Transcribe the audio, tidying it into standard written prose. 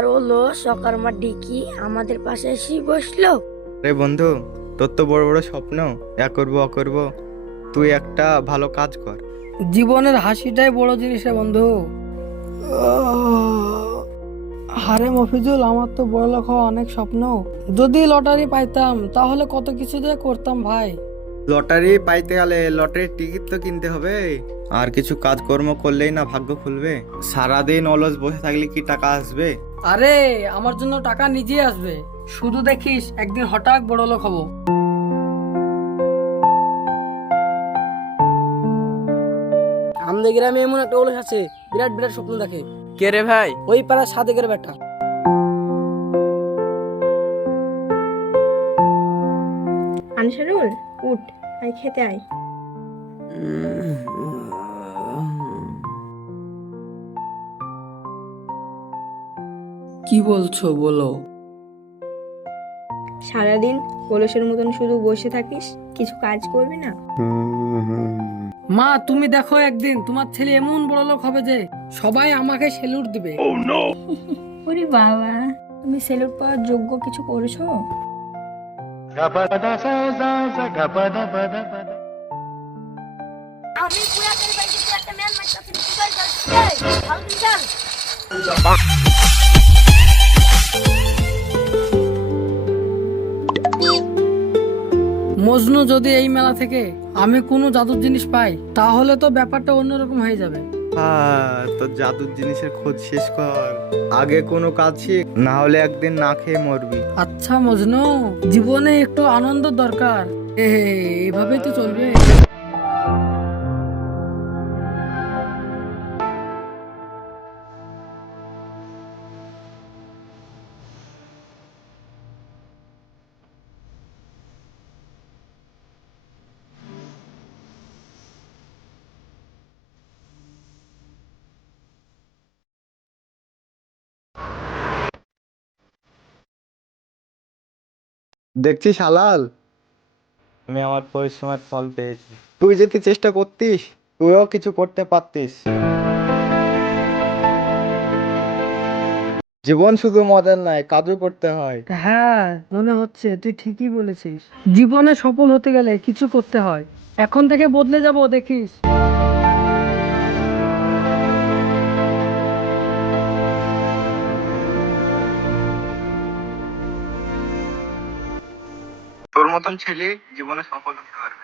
আর ওলো সকারমা dickey আমাদের পাশে এসে বসলো। রে বন্ধু, তোর তো বড় বড় স্বপ্ন, এ করবো অ করবো। তুই একটা ভালো কাজ কর। জীবনের হাসিটাই বড় জিনিস রে বন্ধু। আরে মফিজুল, আমার তো বড়লোক হওয়া অনেক স্বপ্ন। যদি লটারি পাইতাম তাহলে কত কিছু যে করতাম ভাই। লটারি পাইতে গেলে লটারির টিকিট তো কিনতে হবে। আর কিছু কাজকর্ম করলেই না ভাগ্য খুলবে। সারাদিন অলস বসে থাকলে কি টাকা আসবে? আরে আমার জন্য টাকা নিজেই আসবে, শুধু দেখিস একদিন হঠাৎ বড়লোক হব। আমাদের গ্রামে এমন একটা অলস আছে, বিরাট বিরাট স্বপ্ন দেখে। কে রে ভাই? ওই পাড়া সাদেকের বেটা। আনসারুল, উঠ, আয় খেতে আয়। কি বলছো বলো? সারাদিন কলসের মতন শুধু বসে থাকিস, কিছু কাজ করবি না? মা, তুমি দেখো একদিন তোমার ছেলে এমন বড়লোক হবে যে সবাই আমাকে সেলুট দিবে। ওরে বাবা, তুমি সেলুট পাওয়ার যোগ্য কিছু করেছো? আমি পুরাতন বাড়িতে তো একটা ম্যান মারতাছি, তুই কই যাচ্ছিস? ভালো দিন চল। মজনু, যদি এই মেলা থেকে আমি কোনো জাদুর জিনিস পাই তাহলে তো ব্যাপারটা অন্যরকম হয়ে যাবে। তো জাদুর জিনিসের খোঁজ শেষ কর। আগে কোনো কাজ শিখ, না হলে একদিন না খেয়ে মরবি। আচ্ছা মজনু, জীবনে একটু আনন্দ দরকার। এভাবেই তো চলবে। দেখছিস হালাল, আমি আমার পরিশ্রমের ফল পেয়েছি। তুই যদি চেষ্টা করতিস, তুইও কিছু করতে পারতিস। জীবন শুধু মজার নয়, কাজও করতে হয়। হ্যাঁ, মনে হচ্ছে তুই ঠিকই বলেছিস। জীবনে সফল হতে গেলে কিছু করতে হয়। এখন থেকে বদলে যাব, দেখিস। তোর মতন ছেলে জীবনে সফল হতে পারবে।